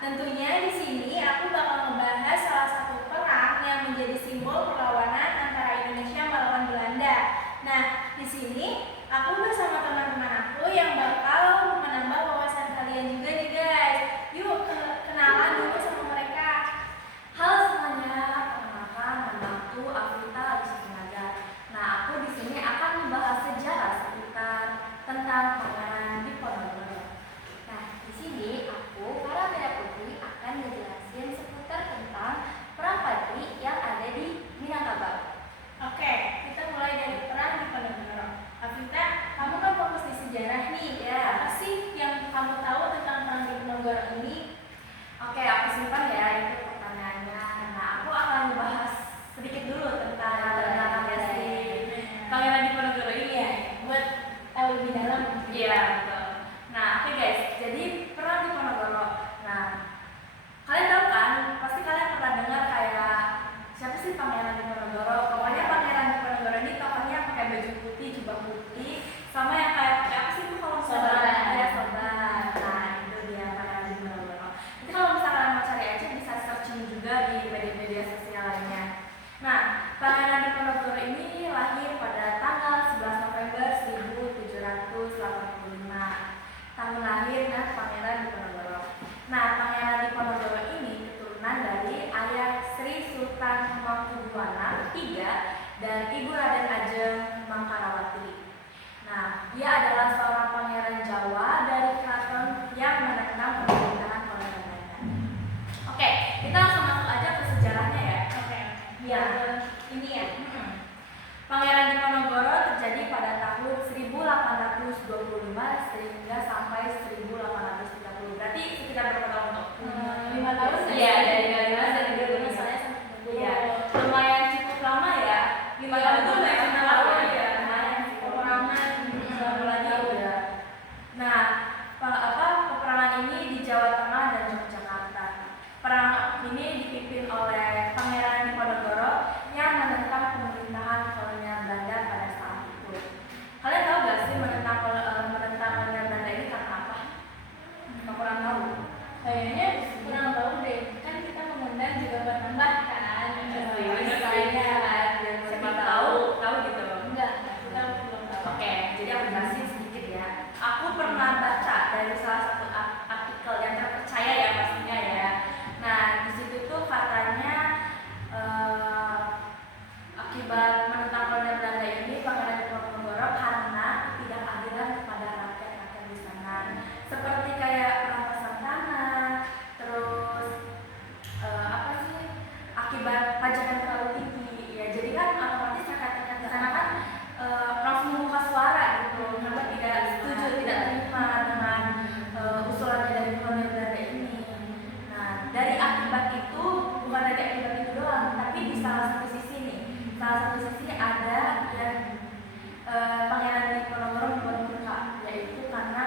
tentunya di sini aku bakal ngebahas salah satu perang yang menjadi simbol perlawanan antara Indonesia melawan Belanda. Nah, di sini aku bersama teman-teman aku yang bakal menambah wawasan kalian juga nih guys. Yuk kenalan dulu sama mereka. Halo semuanya, perkenalkan nama aku Afrita Alisinaga. Nah, aku di sini akan membahas sejarah seputar tentang Pangeran Diponegoro. Nah, di sini aku Farah Merah Putih akan ngejelasin seputar tentang perang Padri yang ada di Minangkabau. Oke, kita mulai dari perang Diponegoro. Afita, kamu kan fokus di sejarah nih. Ya. Apa sih yang kamu tahu tentang perang Diponegoro ini? Oke, aku simpan ya itu pertanyaannya. Nah, aku akan membahas sedikit dulu tentang Pangeran Diponegoro ini ya, buat tahu lebih dalam. Iya, betul. Nah, oke guys, jadi perang Diponegoro. Nah, kalian tahu kan? Pasti kalian pernah dengar kayak siapa sih Pangeran Diponegoro? Pokoknya Pangeran Diponegoro ini tokohnya pakai baju putih, jubah putih, sama yang kayak pakai apa sih itu kalau Sorban. ya sorban. Nah, itu dia Pangeran Diponegoro. Jadi kalau misalnya kalian mau cari aja bisa searching juga di media-media sosial lainnya. Nah, Pangeran Diponegoro ini lahir pada tanggal 11 November 1785. Tahun lahirnya Pangeran Diponegoro. Nah, Pangeran Diponegoro ini keturunan dari ayah Sri Sultan Hamengkubuwana III dan Ibu Raden Ajeng Mangkarawati. Nah, dia adalah seorang pangeran Jawa dari keraton yang menentang pemerintahan kolonial Belanda. Oke, kita langsung masuk aja ke sejarahnya ya. Oke. Ya, Ini ya. Pangeran Diponegoro terjadi pada tahun 1825 sehingga sampai 1830. Berarti sekitar berapa tahun tuh? 5 tahun. Iya, dari 15 sampai 25. saya sampai 30. Iya, lumayan cukup lama ya. 5 tahun itu lumayan lama ya. Lumayan peperangan mulanya udah. Nah, peperangan ini di Jawa Tengah dan Yogyakarta. Perang ini dipimpin oleh Pangeran Diponegoro yang menentang pemerintahan kolonial Belanda pada saat itu. Kalian tahu gak sih menentang kolonial Belanda ini karena apa? Nggak kurang tahu. Kayaknya kurang tahu deh. Kan kita mengundang juga bertambah kan. Siapa tahu gitu. Enggak, kita belum tahu. Oke, jadi aku jelasin sedikit ya. Aku pernah baca dari salah satu artikel yang terpercaya ya pastinya ya. Nah, di situ tuh katanya akibat menentang kolonial Belanda ini Pangeran Diponegoro karena ketidakadilan kepada rakyat-rakyat di sana. Seperti kayak perampasan tanah, terus apa sih? Akibat pajak yang terlalu tinggi. Ya, jadi kan otomatis rakyat-rakyat di sana kan langsung membuka suara gitu, karena tidak setuju, tidak terima dengan usulannya dari kolonial Belanda ini. Nah, dari akibat itu, bukan dari akibat itu doang, tapi di salah satu sisi nih, salah satu sisi ada yang Pangeran Diponegoro membuat murka, yaitu karena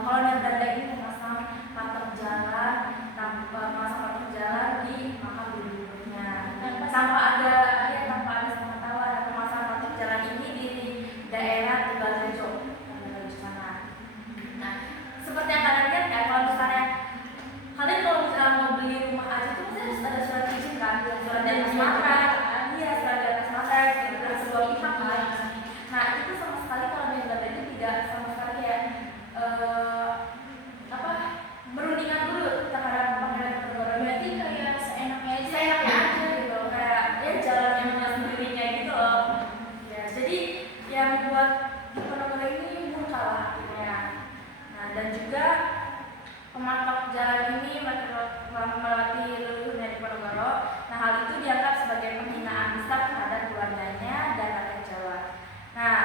kolonial Belanda ini memasang patok jalan di makam leluhurnya tanpa ada sepengetahuan. Pemasangan patok jalan ini di daerah Tegalrejo sana. Nah, seperti yang kalian lihat kan, kalau misalnya mau beli rumah aja tuh pasti harus ada surat izin kan, surat di atas matra. Iya, surat di atas matra gitu, dari sebuah pihak kan. Nah, itu sama sekali kalau di Belanda itu tidak sama sekali ya berundingan dulu terhadap Pangeran Diponegoro. Berarti kayak seenaknya aja. Gitu, kayak ya jalannya sendirinya gitu loh. Ya, jadi yang membuat Diponegoro ini murka lah akhirnya. Nah, dan juga pematok jalan ini melewati leluhurnya Diponegoro. Nah, hal itu dianggap sebagai penghinaan besar terhadap keluarganya dan rakyat Jawa. Nah,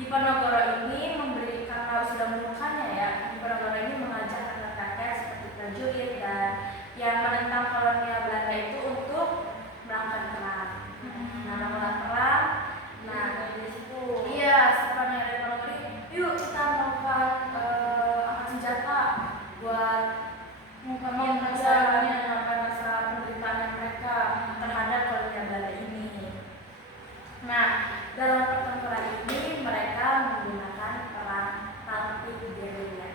Diponegoro ini karena sudah murkanya ya, Diponegoro ini mengajak kakek-kakek seperti prajurit dan yang menentang kolonial Belanda itu untuk melakukan perang. Nah, melakukan perang. Nah, dari situ, iya, si Pangeran Diponegoro ini, yuk kita melakukan angkat senjata buat melakukan masa penderitaan mereka terhadap kolonial Belanda ini. Nah, dalam pertempuran ini mereka menggunakan perang taktik gerilya.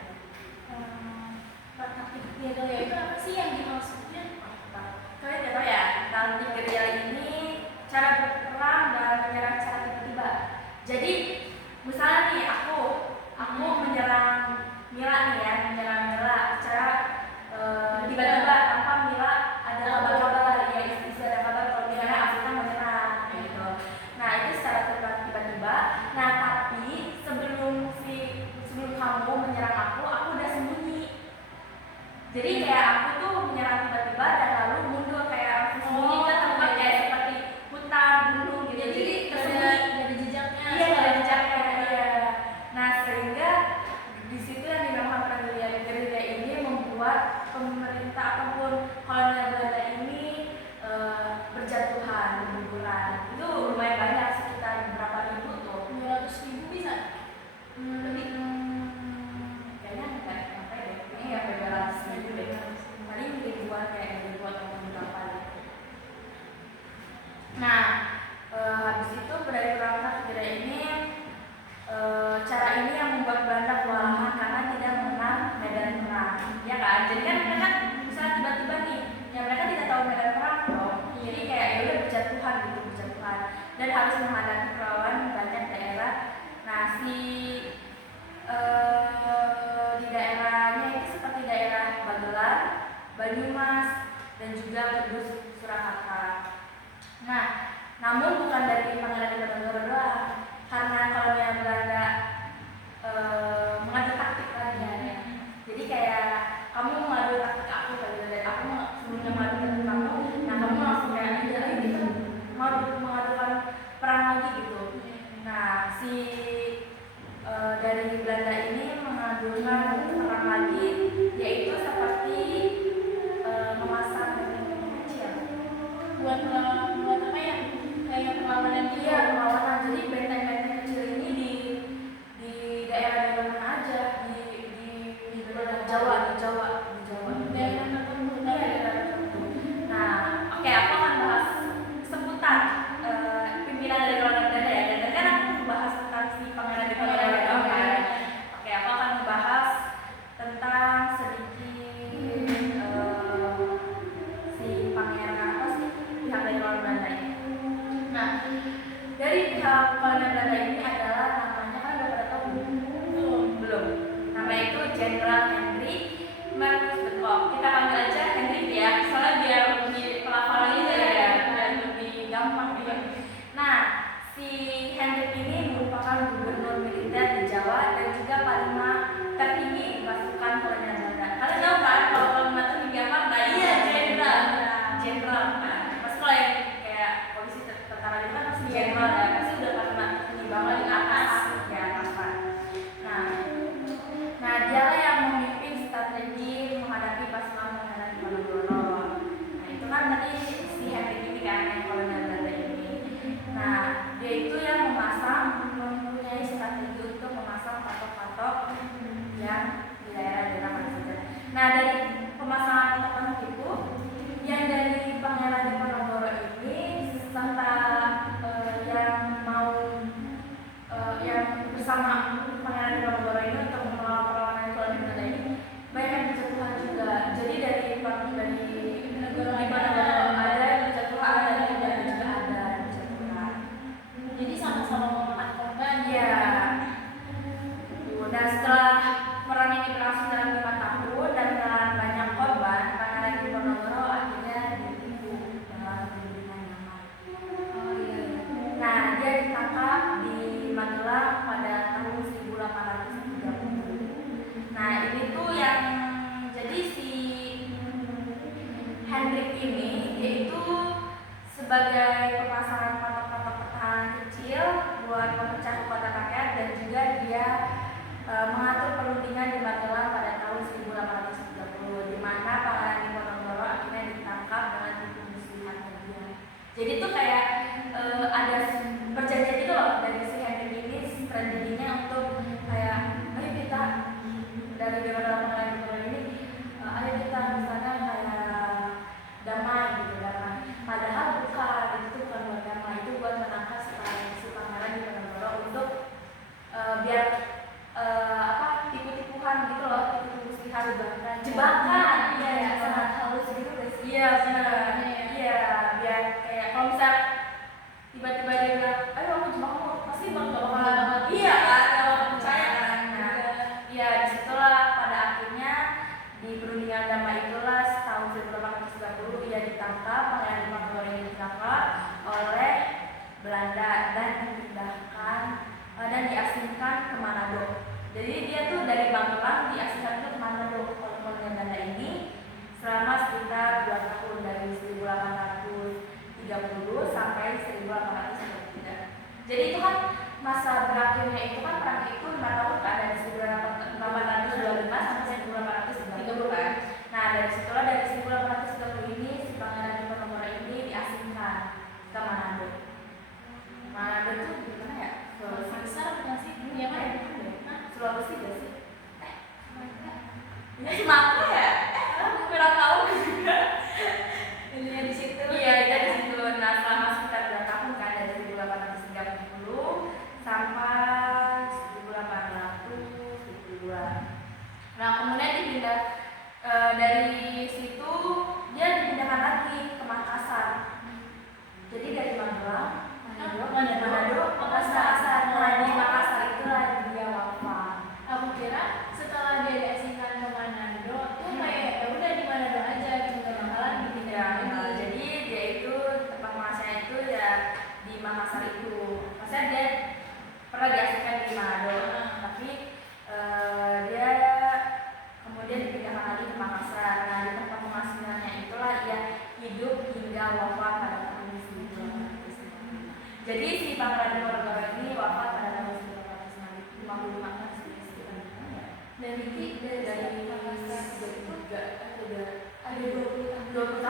Taktik gerilya kayak aku tuh menyerang tiba-tiba dan lalu mundur kayak langsung sembunyi ke tempat kayak seperti hutan, gunung gitu. Jadi tersembunyi. Dari jejaknya. Iya, ada jejaknya. Iya. Nah, sehingga di situ yang dinamakan gerilya ini membuat pemerintah ataupun kolonial Belanda ini berjatuhan, berguguran. Itu lumayan banyak, sekitar berapa ribu tuh? 200.000 bisa? Lebih. Kayaknya nggak sampai deh. Kayaknya ya 200.000 deh. Paling ribuan kayak ribuan atau berapa gitu. Nah, habis itu dari perang gerilya ini cara ini yang membuat Belanda kewalahan karena tidak mengenal medan perang, ya kan? Jadi kan mereka misalnya tiba-tiba nih, ya mereka tidak tahu medan perang dong. Jadi kayak ya udah berjatuhan gitu, berjatuhan dan harus menghadapi perlawanan banyak daerah. Nah, di daerahnya itu seperti daerah Magelang, Banyumas, dan juga Kudus, Surakarta. Nah, namun bukan dari Pangeran Diponegoro doang, karena kolonial Belanda mengadu taktik lagi ya. Jadi kayak kamu mengadu taktik aku dan aku sebelumnya mengadu taktik kamu, nah kamu langsung kayak ayo kita mau mengadukan perang lagi gitu. Nah, dari Belanda ini mengadukan perang lagi, yaitu seperti memasang kecil buat apa ya? Kayak perlawanan gitu. Iya, perlawanan. Jadi benteng-benteng kecil ini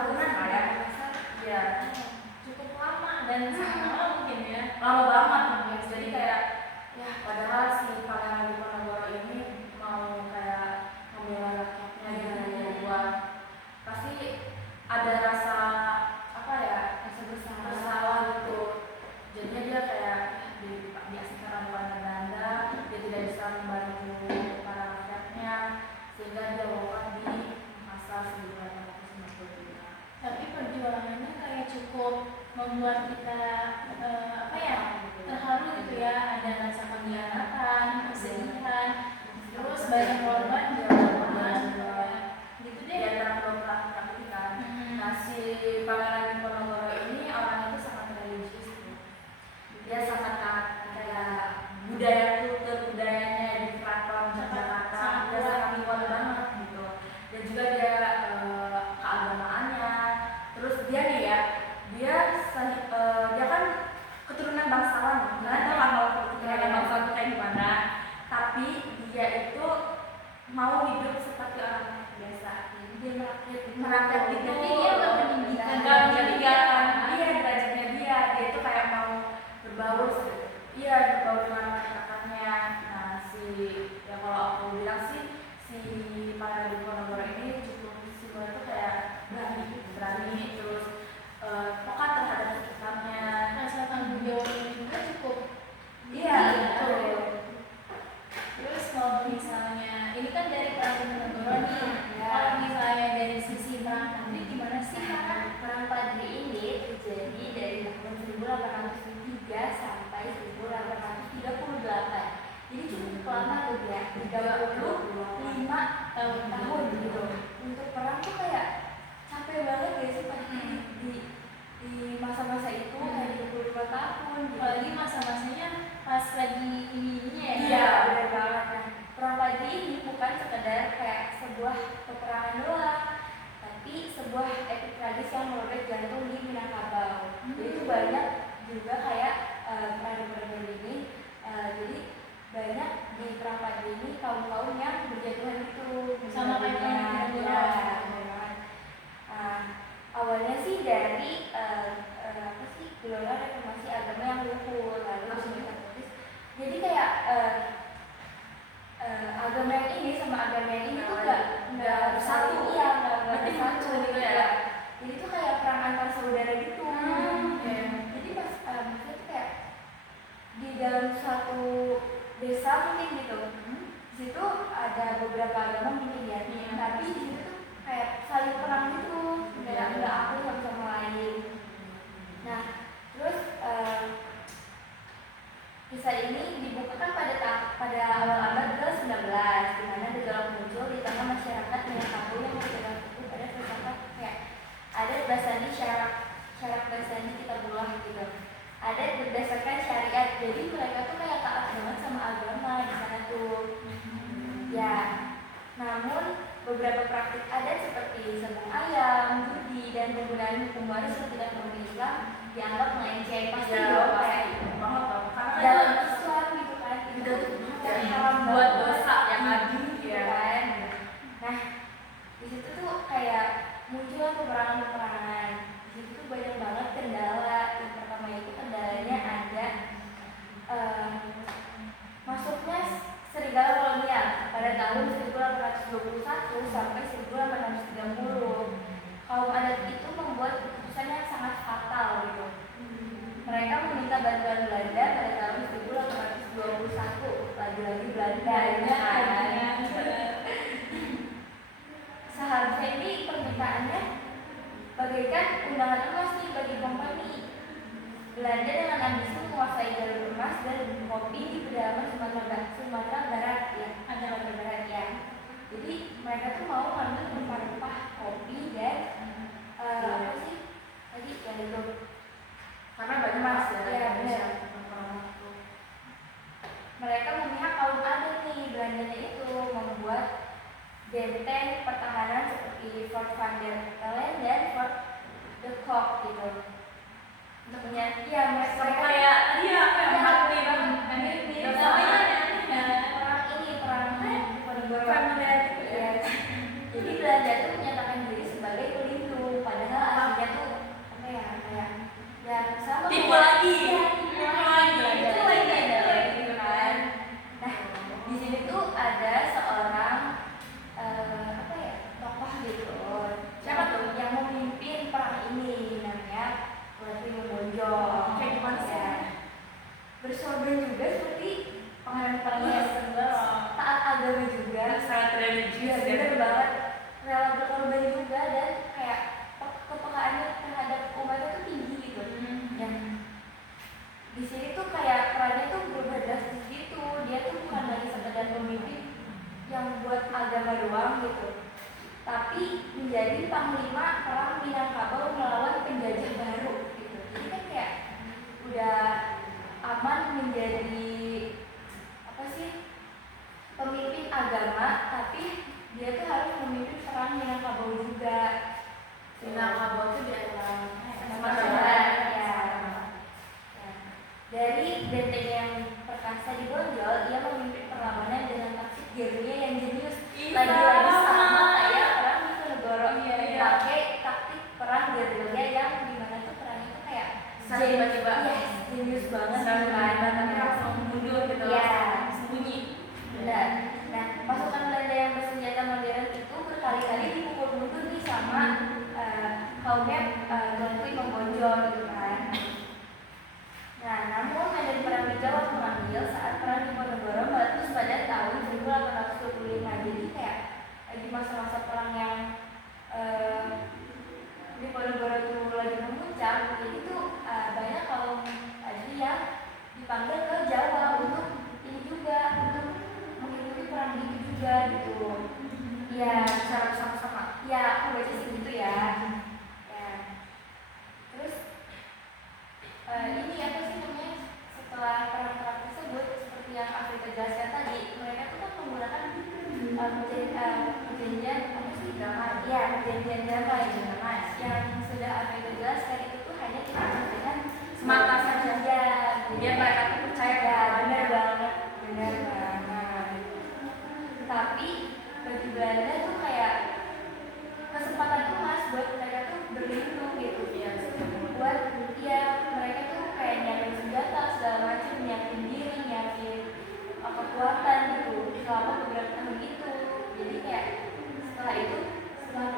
tahunan ya. Iya. Cukup lama dan sangat lama mungkin ya. Lama banget mungkin. Jadi kayak ya padahal si Pangeran Diponegoro ini mau kayak membela rakyatnya gitu buat pasti ada rasa apa ya, rasa bersalah gitu. Jadinya dia kayak diasingkan oleh Belanda, dia tidak bisa membantu para rakyatnya sehingga dia wafat di masa 1895. Tapi perjuangannya kayak cukup membuat kita apa ya, terharu gitu ya, ada rasa pengkhianatan, kesedihan, terus banyak korban juga gitu deh. Di antara kedua pihak kan. Nah, si Pangeran Diponegoro ini orang itu sangat religius tuh. Dia sangat kayak budayanya di keraton Jakarta dia sangat kuat banget gitu. Dan juga dia keagamaannya. Terus dia nih ya, dia kan keturunan bangsawan. Kalian tahu lah kalau keturunan bangsawan itu kayak gimana. Tapi dia itu mau hidup seperti orang biasa. Dia merakyat gitu. Tapi dia nggak meninggikan dia derajatnya dia itu kayak mau berbaur dengan masyarakatnya. Nah, ya kalau aku bilang sih si Pangeran Diponegoro ini cukup simbol itu kayak berani terus pekat terhadap sekitarnya. Rasa tanggung jawabnya juga cukup. Iya, betul. Terus kalau misalnya ini kan dari Perang Diponegoro nih, kalau misalnya dari sisi Perang Padri gimana sih Kak? Perang Padri ini terjadi dari tahun 1803 sampai 1838. Jadi cukup lama tuh ya, 35 tahun gitu. Untuk perang tuh kayak capek banget ya sih pasti di masa-masa itu kayak 25 tahun gitu. Apalagi masa-masanya pas lagi ini ya. Iya, benar banget. Nah, Perang Padri ini bukan sekedar kayak sebuah peperangan doang, tapi sebuah epic tragis yang merobek jantung di Minangkabau. Jadi itu banyak juga kayak perang ini. Jadi banyak di Perang Padri ini kaum-kaum yang berjatuhan itu Sama kayak Perang Diponegoro. Awalnya sih dari apa sih, gelora reformasi agama yang luhur, lalu jadi kayak agama yang ini sama agama yang ini tuh nggak bersatu, nggak bersatu gitu ya. Jadi tuh kayak perang antar saudara gitu. Jadi pas maksudnya tuh kayak di dalam suatu desa mungkin gitu, di situ ada beberapa agama mungkin ya, tapi di situ tuh kayak saling perang gitu, nggak aku sama lain. Nah, terus kisah ini dibukukan pada awal abad ke-19, di mana gejolak muncul di tengah masyarakat Minangkabau yang berpegang teguh pada filsafat kayak adat basani syarat basani kitabullah gitu. Adat berdasarkan syariat, jadi mereka tuh kayak taat banget sama agama di sana tuh. Ya, namun beberapa praktik adat seperti sembelih ayam, judi, dan penggunaan hukum waris yang tidak menurut Islam dianggap melenceng. Pasti dong kayak dalam Islam gitu kan, itu haram buat dosa yang lagi gitu kan. Nah, di situ tuh kayak muncul peperangan. Di situ tuh banyak banget kendala. Yang pertama itu kendalanya ada masuknya serigala kolonial pada tahun 1821 sampai 1830. Kaum adat itu membuat keputusan yang sangat fatal gitu. Mereka meminta bantuan Belanda pada tahun 1821. Lagi-lagi Belanda kan. Seharusnya ini permintaannya bagaikan undangan emas nih bagi kompeni. Belanda dengan ambisi menguasai jalur emas dan kopi di pedalaman Sumatera Barat ya. Jadi mereka tuh mau ngambil rempah-rempah kopi dan apa sih tadi yang itu karena banyak emas ya. Mereka memihak kaum adat nih. Belandanya itu membuat benteng pertahanan seperti Fort Van der Ellen dan Fort de Kock gitu. Untuk mereka kayak dia apa yang mati banget perang Diponegoro. Jadi Belanda itu menyatakan diri sebagai pelindung, padahal menjadi panglima perang Minangkabau melawan penjajah baru gitu. Jadi kan kayak udah aman menjadi apa sih pemimpin agama, tapi dia tuh harus memimpin perang Minangkabau juga. Minangkabau itu di antara Sumatera Barat ya. Dari benteng yang perkasa di Bonjol, ia memimpin perlawanan dengan taktik gerilya yang jenius. Lagi-lagi sama kayak perang di Diponegoro. Pakai taktik perang gerilya yang dimana tuh perang itu kayak tiba-tiba jenius banget tapi kan. langsung mundur gitu, Iya. sembunyi. Benar. Nah, pasukan Belanda yang bersenjata modern itu berkali-kali dipukul mundur nih sama kaumnya Tuan Kui Membonjol gitu kan. Nah, namun medan perang di Jawa mengambil saat perang di Diponegoro meletus pada tahun 1825. Jadi kayak di masa-masa perang yang Diponegoro itu lagi memuncak, jadi tuh banyak kaum tadi yang dipanggil ke Jawa untuk ini juga, untuk mengikuti perang itu juga gitu. Ya, Secara bersama-sama. ya aku baca sih gitu ya. Ya. Terus ini apa sih namanya, setelah perang-perang tersebut seperti yang Afrika jelaskan tadi, mereka tuh kan menggunakan perjanjian apa sih damai, ya perjanjian damai yang sudah Afrika jelaskan itu tuh hanya diperhatikan Semata saja. ya, Biar mereka tuh percaya ya bahwa benar banget. Tapi bagi Belanda tuh kayak kesempatan emas buat mereka tuh berlindung gitu ya, buat ya mereka tuh kayak nyiapin senjata segala macam, nyiapin diri, nyiapin kekuatan gitu selama beberapa tahun itu. Jadi kayak setelah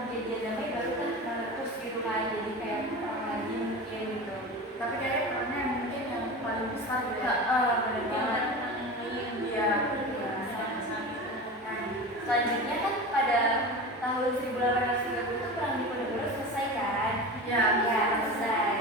perjanjian damai baru kan meletus gitu kan, jadi kayak perang lagi mungkin gitu. tapi kayaknya perangnya mungkin yang paling besar gitu ya. Benar banget. India. Nah, selanjutnya kan pada tahun 1830 itu perang Diponegoro selesai kan? Ya, Selesai.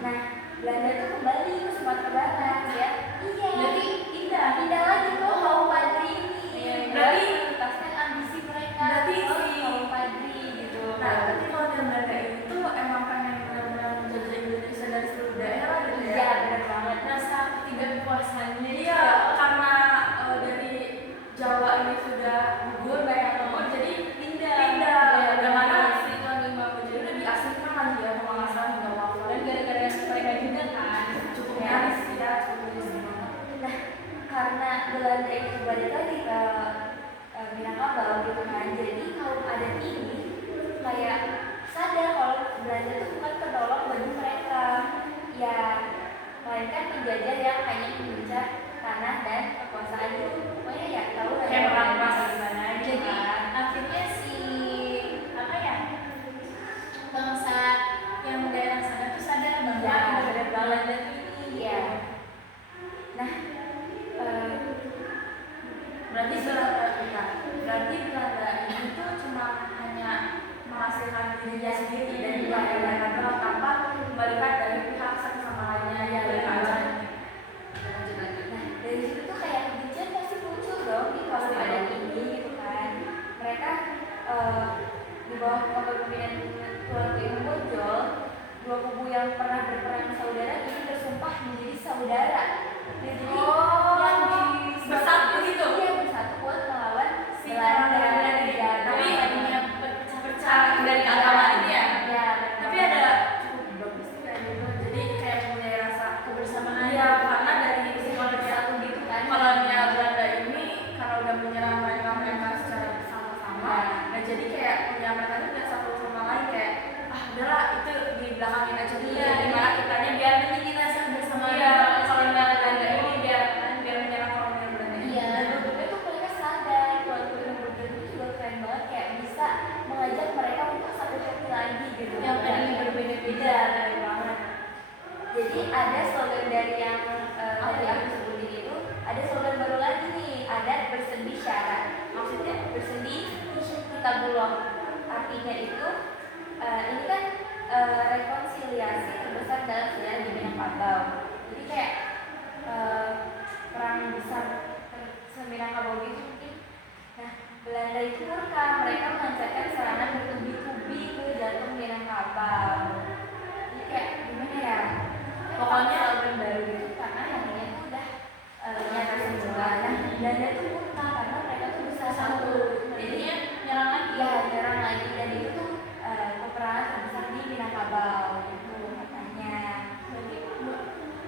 Nah, Belanda tuh kembali ke Sumatera Barat ya. Iya. Jadi pindah lagi ke Kaum Padri ini. Iya, Berarti menuntaskan ambisi mereka. Berarti ke si- Kaum Padri gitu. Nah, berarti kalau yang Belanda itu emang pengen benar-benar menjajah Indonesia dari seluruh daerah gitu ya. Iya, benar banget. Rasa ketidakpuasannya iya, karena dari Jawa ini sudah gugur kayak nomor, jadi pindah. Yang mana si Tuan Imam Bonjol udah diasingkan lagi ya, kalau nggak salah juga waktu. Dan gara-gara mereka juga kan Cukup nyaris ya, cukup nyaris banget. Nah, karena Belanda itu balik lagi ke Minangkabau gitu kan, jadi kaum adat ini kayak sadar kalau Belanda itu bukan penolong bagi mereka, ya melainkan penjajah yang hanya mengincar tanah dan kekuasaan itu. Pokoknya ya tahu lah Kayak ya merampas. gimana gitu jadi kan. akhirnya si apa ya bangsa yang daerah sana tuh sadar bahwa Ya, ada benar Belanda banget. ini Iya. Nah, Berarti Belanda ini tuh cuma hanya menghasilkan dirinya sendiri dan tidak ada doang tanpa melihat dari pihak satu sama lainnya ya dari keadaan. nah dari situ tuh kayak kebencian pasti muncul dong di kaum adat ini gitu kan. Mereka di bawah kepemimpinan Tuan Kui Membonjol, dua kubu yang pernah berperang saudara ini bersumpah menjadi saudara. Jadi yang bersatu gitu. Iya, bersatu buat melawan Si Belanda. Belanda ini. Ya, Tapi benar. tadinya pecah dari agama ini ya. Ya, Tapi ada cukup bagus sih kayak gitu. Jadi kayak punya rasa kebersamaan. iya, karena dari kolonial satu gitu kan. kolonial Belanda ini karena udah menyerang mereka secara bersama-sama. Nah jadi kayak punya mereka tuh udah satu sama lain kayak udahlah itu di belakangin aja dulu Iya, ya, gimana kitanya biar penting kita sama iya kolonial Belanda ini biar menyerang kolonial Belanda ini. Iya, dan untungnya tuh mereka sadar kalau Kui Membonjol itu juga keren banget, kayak bisa mengajak mereka untuk satu hati lagi gitu. Yang tadinya berbeda-beda. Iya, keren banget. Jadi ada slogan dari yang tadi aku sebutin itu, ada slogan baru lagi nih, adat bersendi syarat. Maksudnya bersendi kitabullah. Artinya itu ini kan rekonsiliasi terbesar dalam sejarah di Minangkabau. Jadi kayak perang besar Minangkabau itu mungkin. Nah, Belanda itu murka, mereka melancarkan serangan bertubi-tubi ke jantung Minangkabau. Jadi kayak gimana ya? Pokoknya album baru itu karena namanya tuh udah nyata semua. Nah, Belanda tuh murka karena mereka tuh bisa satu. Jadinya nyerang lagi. Ya, nyerang lagi dan itu tuh peperangan terbesar di Minangkabau gitu katanya. Berarti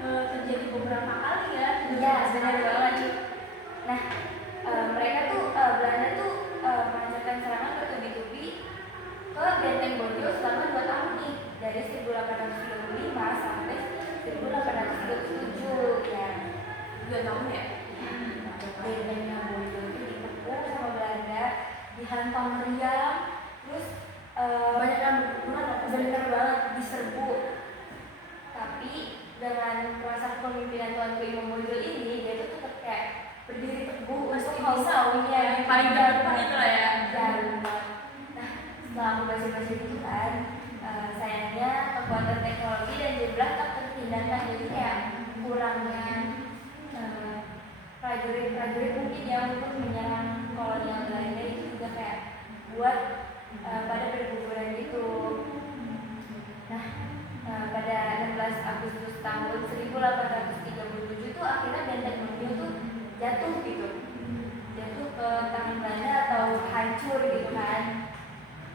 terjadi beberapa kali ya. Iya, benar banget. Nah, mereka tuh Belanda tuh melancarkan serangan bertubi-tubi ke Benteng Bojo selama 2 tahun nih, dari 1835 sampai 1837 ya. 2 tahun ya. Bentengnya Bojo itu dikepung sama Belanda, dihantam meriam, terus Banyak yang berkurang apa sih? bener banget diserbu. Tapi dengan masa kepemimpinan Tuanku Imam Bonjol ini, dia tuh tetap kayak berdiri teguh Pasti untuk kaum bisa, kaumnya yang paling terdepan itu lah ya. Nah, setelah aku baca-baca itu kan, sayangnya kekuatan teknologi dan jumlah tak terhindarkan, jadi kayak kurangnya prajurit mungkin ya untuk menyerang kolonial Belanda itu juga kayak buat pada berguguran gitu. Nah, pada 16 Agustus tahun 1837 tuh akhirnya Benteng Bojo tuh jatuh gitu, jatuh ke tangan Belanda atau hancur gitu kan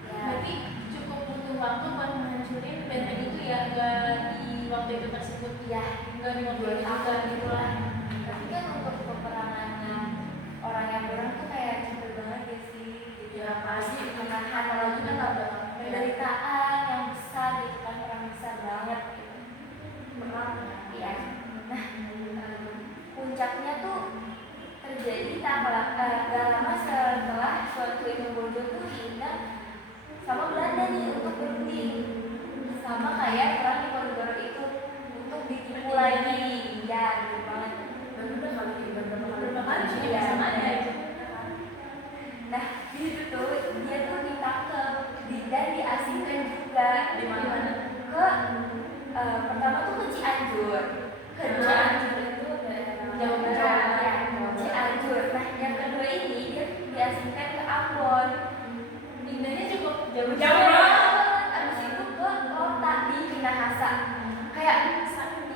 ya. Berarti cukup butuh waktu buat menghancurin benteng itu ya, nggak di waktu itu tersebut Ya, nggak di waktu itu juga gitu lah. tapi kan untuk peperangannya orang yang berang tuh kayak cepet banget ya sih gitu. Ya pasti Menahan apalagi kan nggak ada penderitaan yang besar gitu kan, perang besar banget gitu. perang. Iya. Nah, puncaknya tuh terjadi gak lama setelah suatu Imam Bonjol tuh diundang sama Belanda nih untuk berunding, sama kayak perang di Ponorogo itu, untuk ditipu lagi. Ya, gitu banget. Bener kali Berapa kali sih Iya, sama ada itu? Nah, di situ tuh dia tuh ditangkap dan diasingkan juga Di mana? ke pertama tuh ke Cianjur, kedua Cianjur itu daerah Jawa Barat ya, Cianjur. Nah, yang kedua ini dia diasingkan ke Ambon. Pindahnya cukup jauh Jauh banget. Abis itu ke kota di Minahasa. Kayak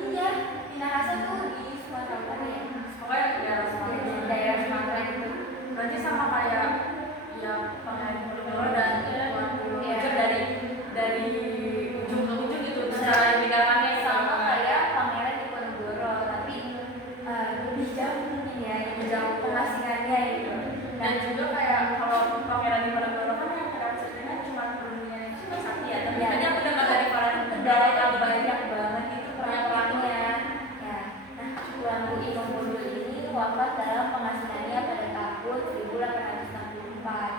iya, Minahasa tuh di Sumatera Utara ya. Pokoknya daerah Ya, Sumatera. di daerah Sumatera gitu. Berarti sama kayak ya Pangeran Ponorogo dan Tuan Guru Iya. dari ujung ke ujung gitu secara tinggalannya Sama kayak Pangeran Diponegoro, tapi lebih jauh mungkin ya, lebih jauh pengasingannya gitu. dan juga kayak kalau Pangeran Diponegoro kan yang kita ceritanya cuma perundingan cuma sakti ya, tapi Ya. tadi aku dengar dari para Kendala yang banyak banget itu perang-perangnya. Ya. Nah, Tuanku Imam Bonjol ini wafat dalam pengasingannya pada tahun 1864.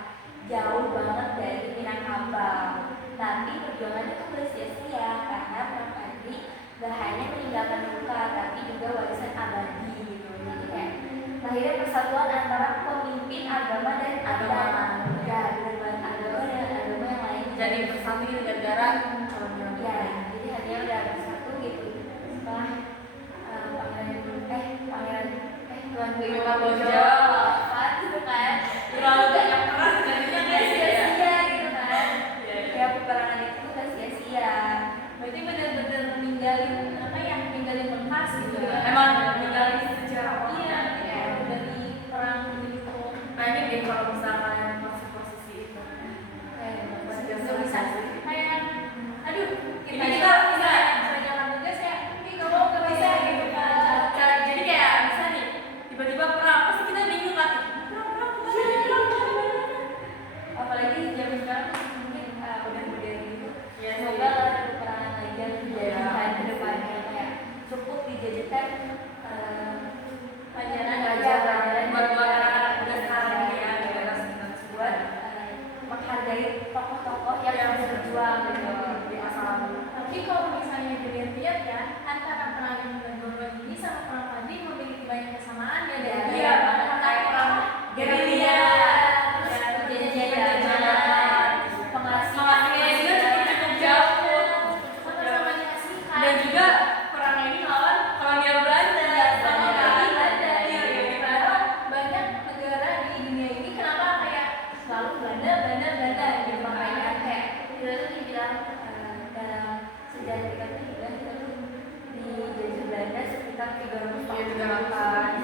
Jauh banget dari Minangkabau. Tapi perjuangannya tuh gak sia-sia karena perang tadi gak hanya meninggalkan luka, tapi juga warisan abadi gitu. Jadi kayak lahirnya persatuan antara pemimpin agama dan agama. Ya, dengan agama dan agama yang lain. jadi bersatu di negara kolonial. Ya, jadi hanya udah bersatu gitu. Setelah Tuanku Imam Bonjol wafat gitu kan, Terlalu banyak perang jadinya gak kayak gitu ya. sia-sia gitu kan. Iya, iya. Ya, peperangan itu gak sia-sia. Berarti benar-benar ninggalin apa ya, ninggalin bekas gitu ya. Emang ninggalin sejarah orang. Iya, Iya. dari perang gitu. Pengen deh kalau misalnya masuk posisi itu. Nggak bisa kayak, aduh, kita Ini juga kita bisa. bisa jalan tugas ya, tapi nggak mau nggak bisa gitu kan. Jadi kayak bisa nih tiba-tiba perang pasti kita bingung kan. Apalagi zaman sekarang tuh mungkin udah modern gitu. Iya, Semoga iya. ada peperangan lagi yang terjadi Iya. kan ke depannya, kayak cukup dijajakan dalam sejarah kita tuh juga kita tuh dijajah Belanda sekitar 300 tahun.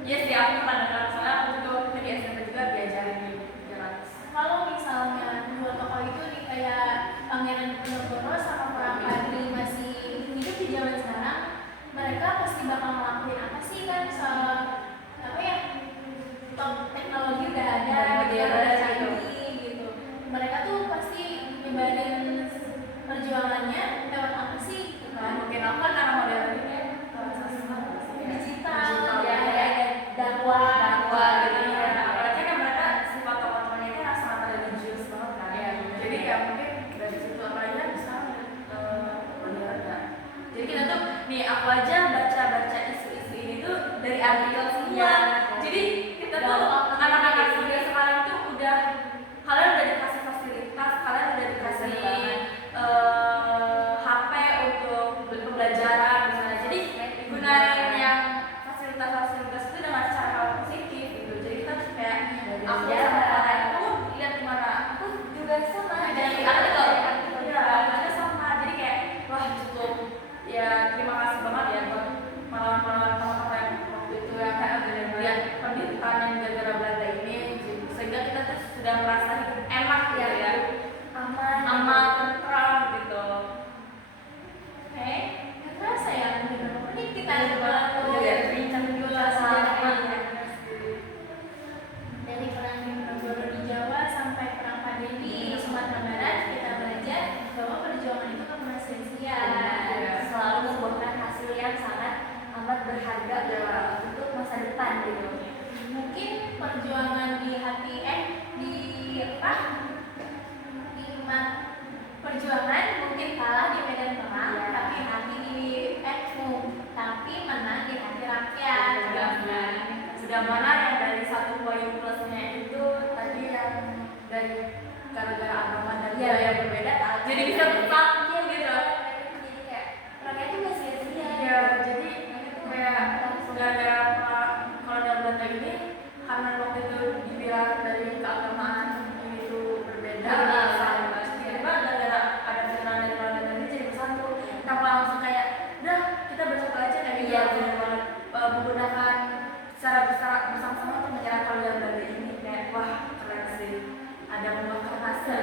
Iya sih, aku pernah dengar, soalnya aku juga waktu di SMP juga diajarin di 300. Kalau misalnya dua tokoh itu nih kayak Pangeran Diponegoro sama Perang Padri masih hidup di zaman sekarang, mereka pasti bakal ngelakuin apa sih kan soal apa ya, teknologi udah ada, dia udah canggih gitu. Mereka tuh pasti nyebarin perjuangannya lewat apa sih? Gitu kan? Mungkin apa karena modernnya ya, Digital, Ya, ya, kayak dakwah gitu gitu ya. ya. Apalagi kan mereka sifat tokoh-tokohnya itu kan sangat religius banget kan. Iya. Jadi ya mungkin dari situ apalagi kan misalnya modern kan. Jadi kita tuh nih aku aja baca isu-isu ini tuh dari artikel semua. Iya. Jadi kita tuh anak-anak muda sekarang tuh udah, kalian udah dikasih fasilitas, kalian udah dikasih HP untuk pembelajaran misalnya. Jadi gunain yang fasilitas itu dengan cara positif gitu. Jadi kita tuh kayak aku sama orang itu lihat gimana Aku juga sama. dari artikel ya artikelnya sama. Jadi kayak wah cukup ya, terima kasih banget ya buat pahlawan-pahlawan teman-teman yang waktu itu yang kayak udah lihat penderitaan yang gara-gara Belanda ini, sehingga kita tuh sudah merasa hidup enak gitu ya, aman, tentram gitu. Oke, nggak terasa ya beberapa menit kita Udah bincang juga sama dari Perang Diponegoro di Jawa sampai Perang Padri di Sumatera Barat, kita belajar bahwa perjuangan itu kan pernah sia-sia. Selalu membuahkan hasil yang sangat amat berharga untuk masa depan gitu. Mungkin perjuangan di hati di apa? Di perjuangan mungkin kalah di medan perang, Iya. tapi hati tapi menang di hati rakyat. sudah mana yang dari 1 poin plusnya itu tadi yang dari gara-gara agama dan Iya. budaya berbeda, jadi bisa bersatu gitu. Jadi kayak rakyat itu nggak sia-sia. Ya, jadi kayak gara-gara kalau dalam Belanda ini karena waktu itu dibilang dari keagamaan itu berbeda, tiba-tiba gara-gara ada penyerangan dari Belanda ini jadi bersatu. Tanpa langsung kayak, dah kita bersatu aja kayak gitu. Iya. Menggunakan secara bersama-sama untuk menyerang Belanda ini, kayak wah keren sih, ada membuahkan hasil.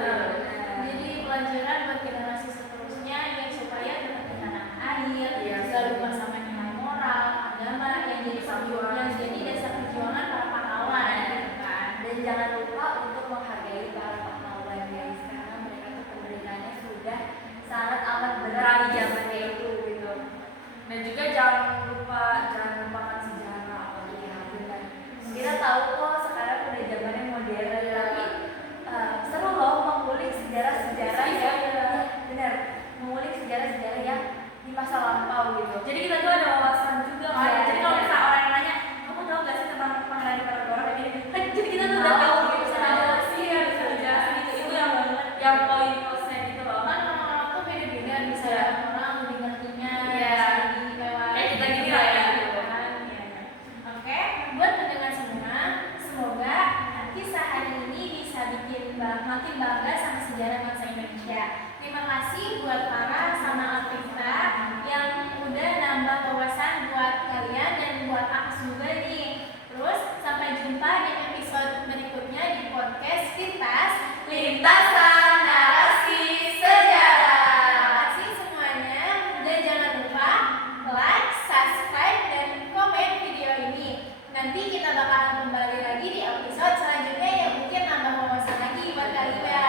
Jadi pelajaran buat generasi seterusnya yang supaya tetap di tanah air, Iya. gak lupa sama nilai moral, agama yang jadi perjuangan, jadi dasar perjuangan para pahlawan, gitu kan. Dan jangan lupa untuk menghargai para pahlawan guys, karena mereka tuh penderitaannya sudah sangat amat berat di zamannya itu gitu. Dan juga jangan lupakan sejarah. Iya benar. Kita tahu kok sekarang udah zamannya modern, tapi seru loh mengulik sejarah-sejarah Iya. yang benar, mengulik sejarah-sejarah yang di masa lampau gitu. Jadi kita tuh ada wawasan juga kan. Iya. Jadi kalau misalnya orang yang nanya, kamu tahu gak sih tentang Pangeran Diponegoro kayak gini? Kan jadi kita tuh udah tahu gitu, bisa jelasin ya, bisa jelasin gitu. Itu yang poin plusnya gitu loh. Kan orang-orang tuh beda-beda, bisa Iya. orang lebih ngertinya Iya. di lewat Kayak kita gini lah ya. kan. Iya. Oke, buat pendengar semua, semoga kisah hari ini bisa bikin makin bangga sama sejarah bangsa Indonesia. Terima kasih buat Farah sama Alfifta yang udah nambah wawasan buat kalian dan buat aku juga nih. Terus sampai jumpa di episode berikutnya di podcast Lintas Lintasan Narasi Sejarah. Terima kasih semuanya dan jangan lupa like, subscribe, dan komen video ini. Nanti kita bakalan kembali lagi di episode selanjutnya yang mungkin nambah wawasan lagi buat kalian.